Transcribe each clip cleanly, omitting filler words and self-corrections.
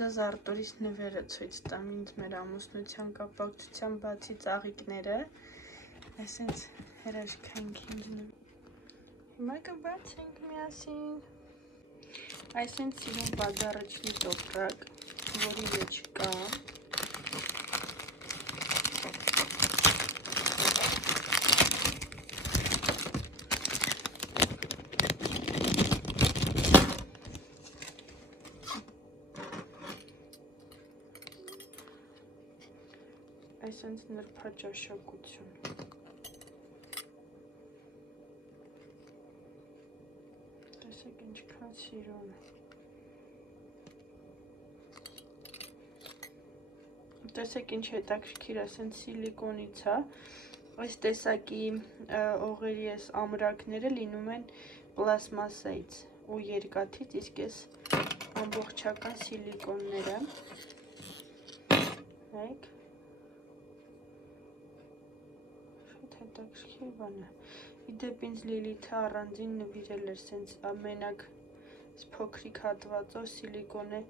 ձեզ Արտուրից նվերը ցույց տամ, ինձ մեր ամուսնության կապակցության բացի ծաղիկները, այսինքն հրաշքանք ինձ հիմա կբացենք միասին, այսինքն սիրուն բադարաչնի տոպրակ, որի մեջ կա այսինքն նրբաճաշակություն։ Տեսեք ինչքան սիրուն է։ Տեսեք ինչ հետաքրքիր, ասենց սիլիկոնից է։ Այս տեսակի օղերի այս ամրակները լինում են պլաստմասայից ու երկաթից, իսկ այս ամբողջական սիլիկոնները։ Նայեք։ Հետաքրքիր բան է։ Իդեպ ինձ Լիլիթը առանձին նվիրել էր սենց ամենակ փոքրիկ հատվածով սիլիկոնե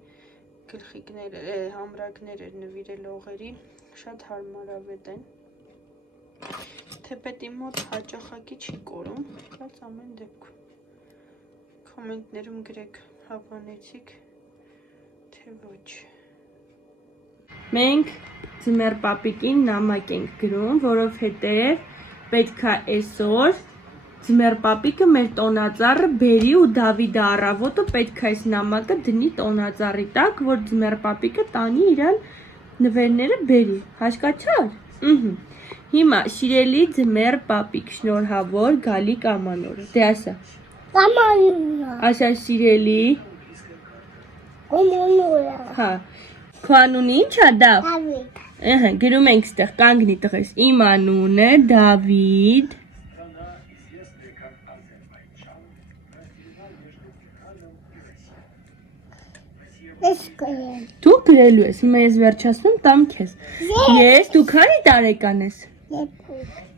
գլխիկներ, համրակներ էր նվիրել օղերի, շատ հարմարավետ են։ Թեպետ իմ մոտ հաճախակի չի կորում, բայց ամեն դեպքում կոմենտներում գրեք հավանեցիք, թե ոչ։ Մենք ձմեռ պապիկին նամակ ենք գրում, որովհետև պետք է այսօր ձմեռ պապիկը մեր տոնածառը բերի ու Դավիդը առավոտը պետք է այս նամակը դնի տոնածառի տակ, որ ձմեռ պապիկը տանի իրան նվերները բերի, հասկացա՞ր։ Հիմա սիրելի ձմեռ պապիկ, շնորհավոր գալիք ամանորը, դե ասա։ Ամանորը։ Ասա սիրելի։ Ամանորը։ Հա։ Քո անունը ի՞նչ է, Դավ։ Դավիթ։ Գրում ենք ստեղ, կանգնի տղես, իմ անունը Դավիթ։ Դու գրելու ես, հիմա ես վերջացնում տամ քեզ։ Ես, դու քանի տարեկան ես։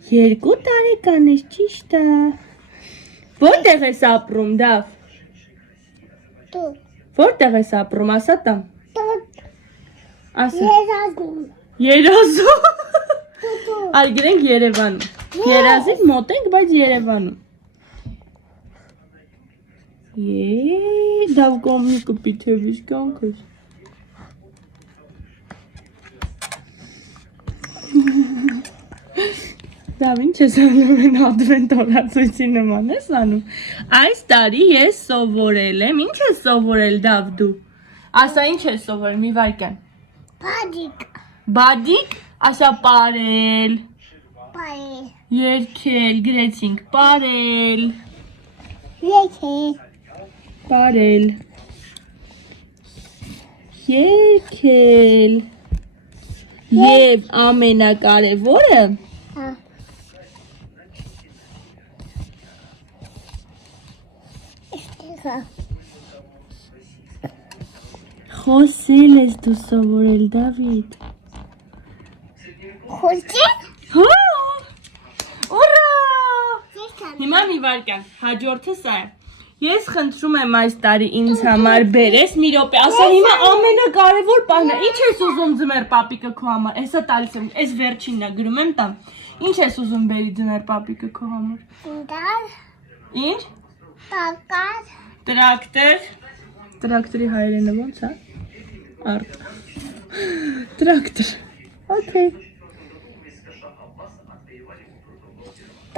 2 տարեկան ես, ճիշտ է։ Որտեղ ես ապրում, Դավ։ Դու։ Որտեղ ես ապրում, ասա տամ։ Ասա։ Երազում։ Այ գրենք Երևանում։ Երազից մոտ ենք, բայց Երևանում։ Դավ կոմնի կպիթևիս կանքս։ Դավ ինչ ես անում են ադվենտ օրացույցի նման ես անում։ Այս տարի ես սովորել եմ, ինչ ես սովորել Դավ դու։ Ասա ինչ ես սովորել, մի վայրկյան։ Բադիկ։ Բադիկ, ասա պարել։ Պարել։ Երգել, գրեցինք, պարել։ Երգել։ Պարել։ Երգել։ Եվ ամենակարևորը խոսել ես դու սովորել, Դավիթ։ Խոսել։ Հա։ Ուրա։ Հիմա մի վարքան, հաջորդը սա է։ Ես խնդրում եմ այս տարի ինձ համար բերես մի րոպե, ասա հիմա ամենակարևոր բանը, ինչ ես ուզում ձմեռ պապիկը քո համար։ Հեսա տալիս եմ, այս վերջինն է, գրում եմ տամ։ Ինչ ես ուզում բերի ձմեռ պապիկը քո համար։ Ինչ։ Տրակտոր։ Տրակտորի հայերենը ո՞նց է։ Արտ։ Տրակտոր։ Okay.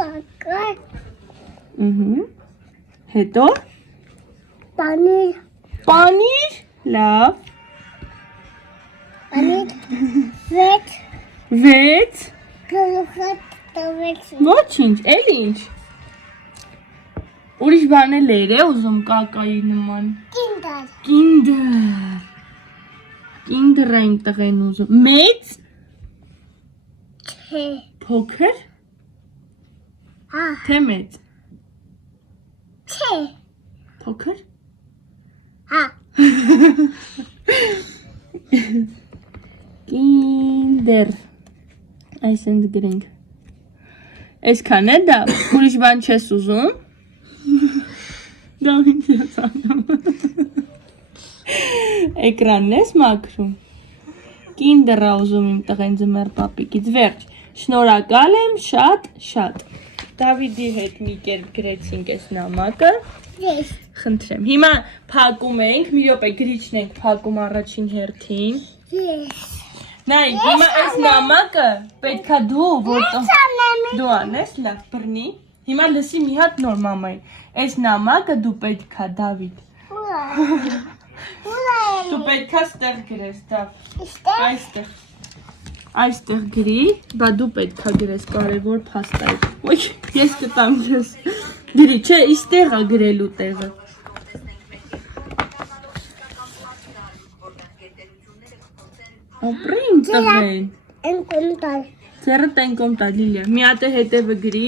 Տրակտոր։ Հետո։ Պանիր։ Պանիր։ Լավ։ Պանիր։ Վեց։ Վեց։ Ոչինչ, էլի ինչ։ Ուրիշ բան էլ էր է ուզում կակայի նման։ Կինդեր։ Կինդեր։ Կինդեր այն տղեն ուզում։ Մեծ։ Չէ։ Փոքր։ Հա։ Թե մեծ։ Չէ։ Փոքր։ Հա։ Կինդեր։ Այսինքն գրենք։ Այսքան է դա, ուրիշ բան չես ուզում։ Դա ինչ ես անում։ Էկրանն ես մաքրում։ Կինդերա ուզում իմ տղեն ձմեռ պապիկից վերջ։ Շնորհակալ եմ շատ։ Դավիդի հետ մի կերպ գրեցինք այս նամակը։ Խնդրեմ։ Հիմա փակում ենք, մի րոպե գրիչն ենք փակում առաջին հերթին։ Նայ, հիմա այս նամակը պետքա դու որտեղ դու անես, լավ, բռնի։ Հիմա լսի մի հատ նոր մամային։ Այս նամակը դու պետքա Դավիթ։ Դու պետքա ստեղ գրես, Դավ։ Այստեղ գրի, բա դու պետքա գրես կարևոր փաստ այդ։ Ոյ, ես կտամ ձեզ։ Գրի, չէ, իստեղ է գրելու տեղը։ Ապրին տղեն։ Ձեռդ ենկոմ տա, Լիլիա։ Մի հատ է հետևը գրի,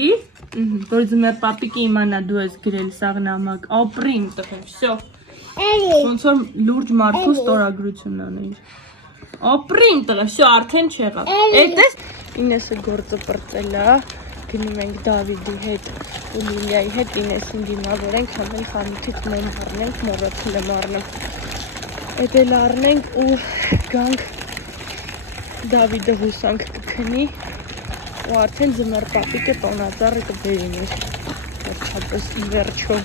որ ձմեռ պապիկը իմանա դու ես գրել սաղ նամակ։ Ապրին տղեն, վсё։ Ոնց որ լուրջ մարդու ստորագրություն անեիր։ Ապրին տղեն, վсё, արդեն չեղավ։ Էտես Ինեսը գործը պրծել է, գնում ենք Դավիդի հետ ու Լիլիայի հետ Ինեսին դիմավորենք, համեն խանութից մոմ առնենք, մոռացել եմ առնել։ Էդ էլ առնենք ու գանք Դավիդը հուսանք կքնի ու արդեն ձմեռ պապիկը տոնածառը կբերի մեզ վերջապես ի վերջո։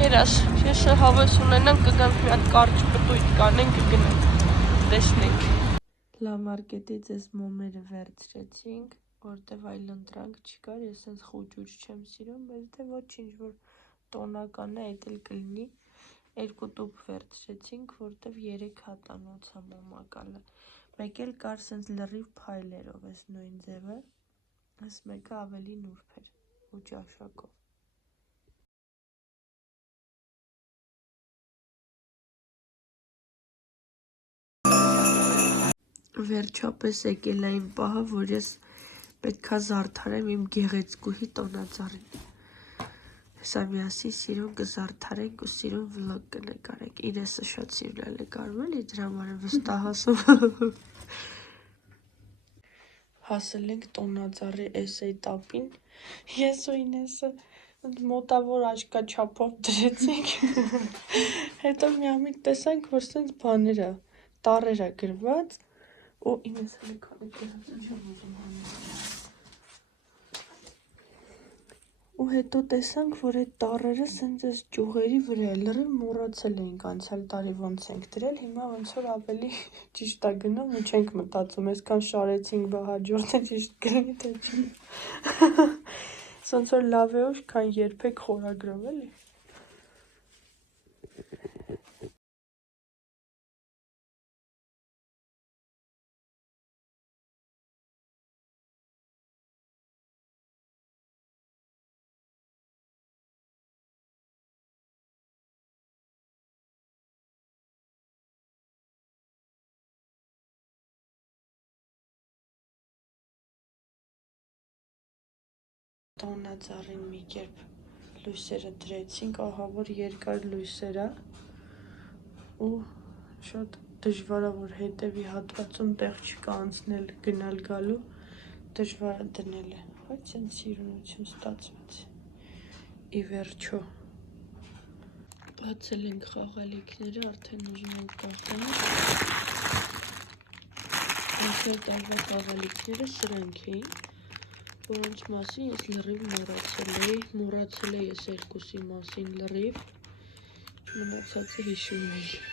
Երաս, ես հավես ունենանք կգանք մի հատ կարճ պտույտ կանենք կգնանք, տեսնենք։ Լամարկետից ես մոմերը վերցրեցինք, որտև այլ ընտրանք չկար, ես ես խուճուճ չեմ սիրում, բայց դե ոչինչ, որ տոնական է, էդ էլ կլինի, 2 տուփ վերցրեցինք, որտև 3 հատանոց է մոմակալը, մեկ էլ կար սենց լրիվ փայլերով ես նույն ձևը, այս մեկը ավելի նուրբ էր ու ճաշակով։ Վերջապես եկել է իմ պահը, որ ես պետքա զարդարեմ իմ գեղեցկուհի տոնածառին։ Հեսա միասին սիրուն կզարդարենք ու սիրուն վլոգ կնկարենք։ Ինեսը շատ սիրուն է նկարում, էլի դրա համար եմ վստահասում։ Հասել ենք տոնածառի այս էտապին։ Ես ու Ինեսը մոտավոր աչքաչափով դրեցինք։ Հետո միամիտ տեսանք, որ սենց բաներ է, տառեր է գրված ու Ինեսը նկարել չեմ ուզում հանել։ Ու հետո տեսանք, որ այդ տառերը սենց այս ճյուղերի վրա է, լրիվ մոռացել էինք անցյալ տարի ոնց ենք դրել, հիմա ոնց որ ավելի ճիշտ է գնում ու չենք մտածում, այսքան շարեցինք, բա հաջորդը ճիշտ կլինի, թե չի։ Սոնց որ լավ է ուշ, քան երբեք խորագրով էլի։ Տոնածառին մի կերպ լույսերը դրեցինք, ահա որ երկար լույսեր է ու շատ դժվար է, որ հետևի հատվածում տեղ չկա անցնել գնալ գալու, դժվար է դնել է, բայց են սիրունություն ստացված ի վերջո։ Բացել ենք խաղալիքները, արդեն ուզում ենք կախենք։ Այսօր տարվա խաղալիքները սրանք էին, որոնց մասին ես լրիվ մոռացել էի ես երկուսի մասին լրիվ, մնացածը հիշում էի։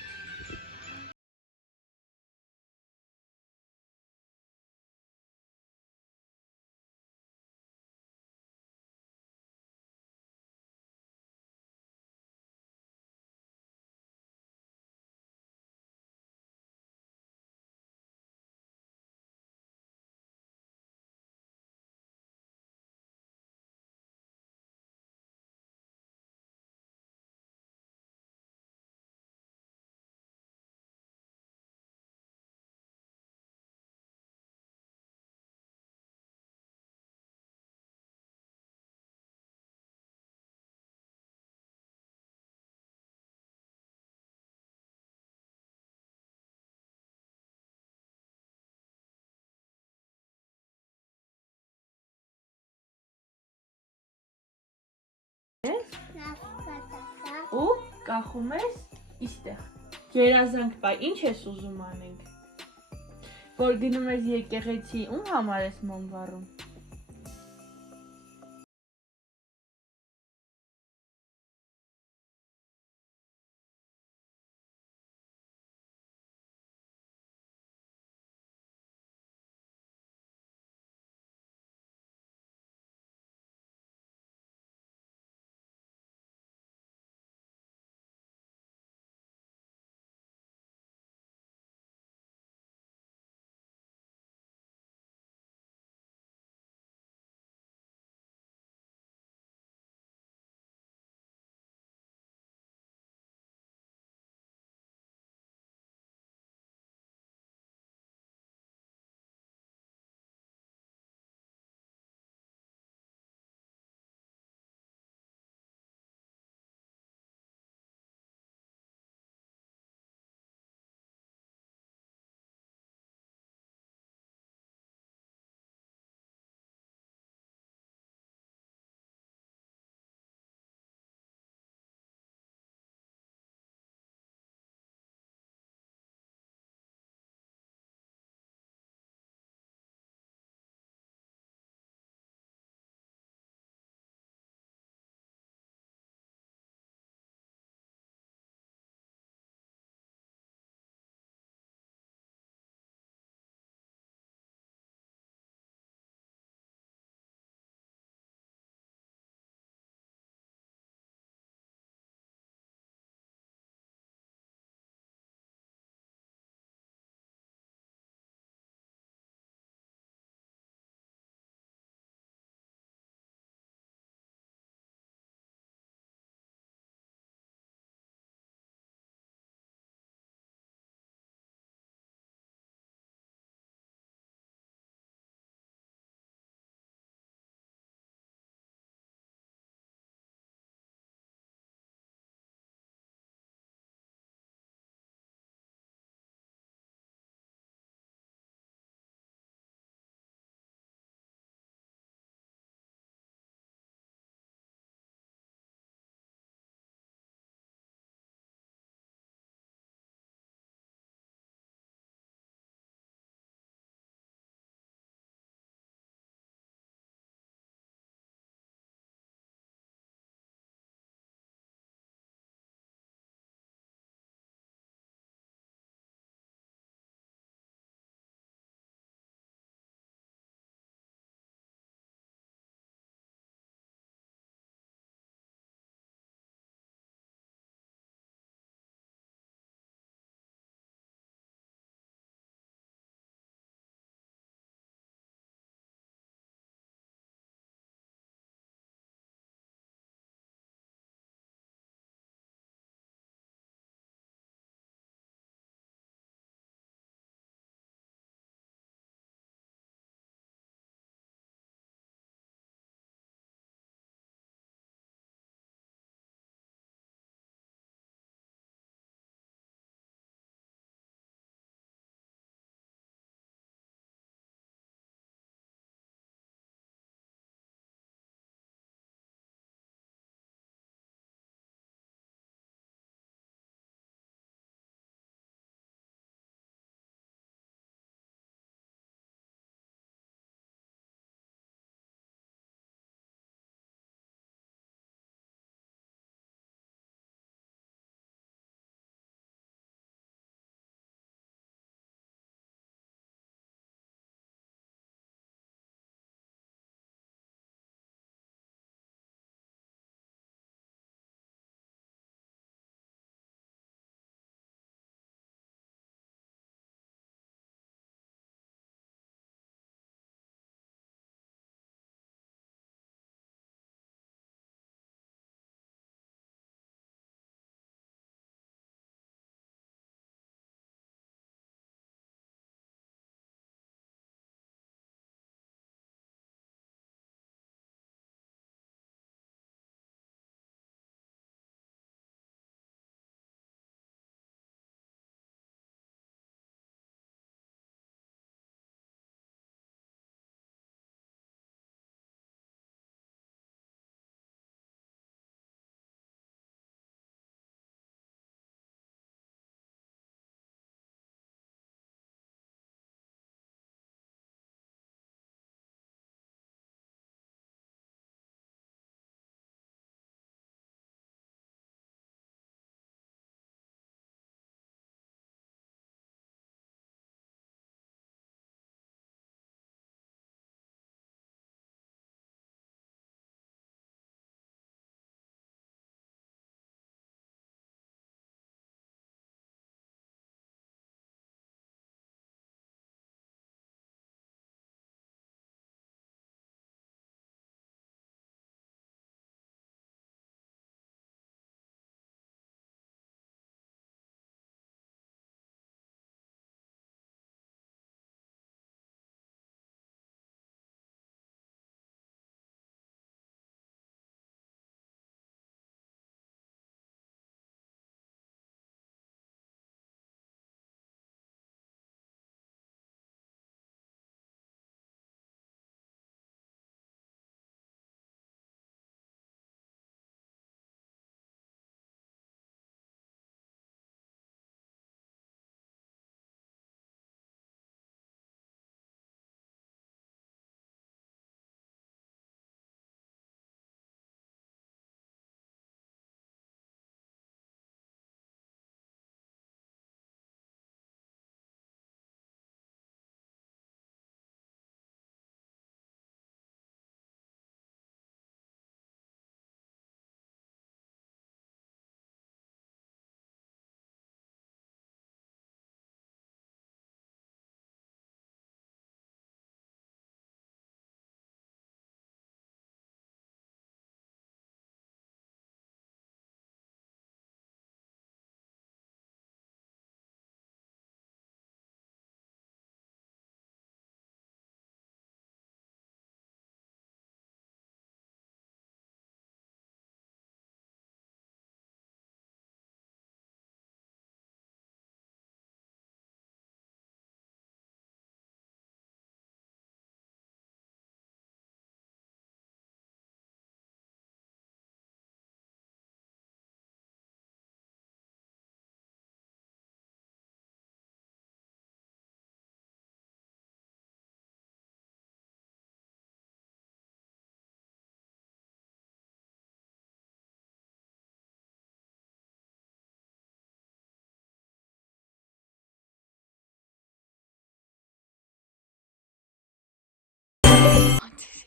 Ու կախում ես իստեղ։ Երազանք պայ, ինչ ես ուզում անենք։ Որ գնում ես եկեղեցի, ում համար ես մոմ վառում։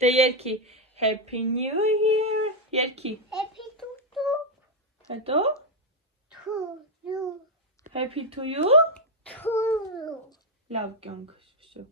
Դե երկի Happy New Year երկի Happy to you. Հետո To you. Happy to you To you. Լավ կյանք всё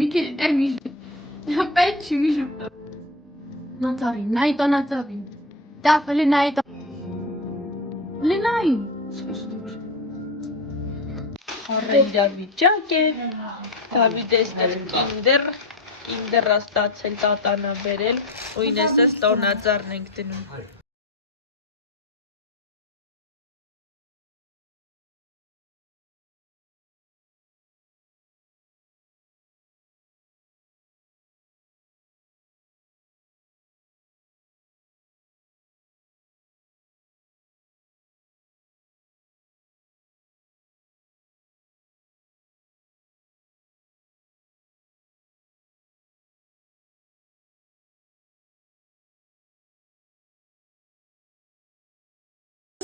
Michele, peci mi giù. Nazarin, naito Nazarin. Dafale naito. Lenai. Իրավիճակ է Դավիթը ստեղ կինդեր ստացել տատանա բերել ու ինեսս տոնածառն ենք դնում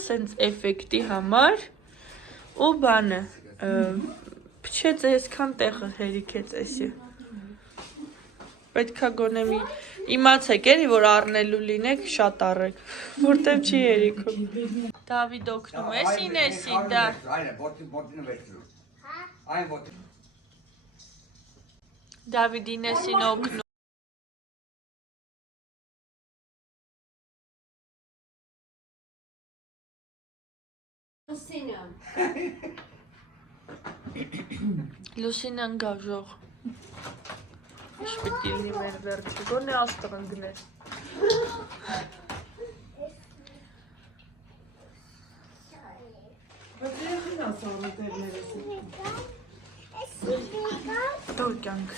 Սենց էֆեկտի համար ու բանը փչեց այսքան տեղը հերիքեց էսի պետքա գոնե մի իմացեք էլի որ առնելու լինեք շատ առեք որտեվ չի հերիքում Դավիթ օգնում ես ինեսին դա Դավիթ ինեսին օգնում Լուսինան գավժող Շպետի լինի մեր վերջի Գոնե աստղ ընգներ Դոր կյանք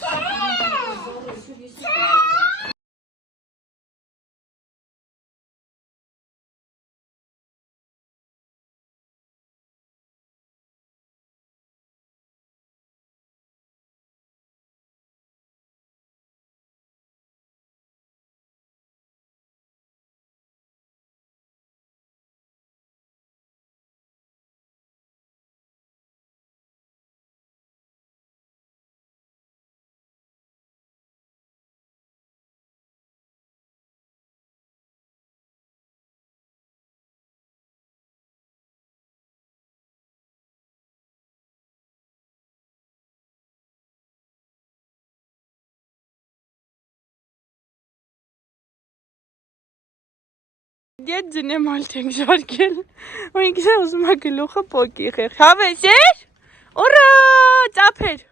Դիետ ձնեմ ալթենք ժարկել, ու ինքս է ուզում է գլուխը պոկի խեղ, հավես էր, ուրա, ծապեր,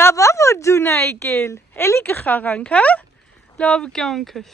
լավ որ ձուն է եկել, էլի կխաղանք, հա, լավ կյանքս։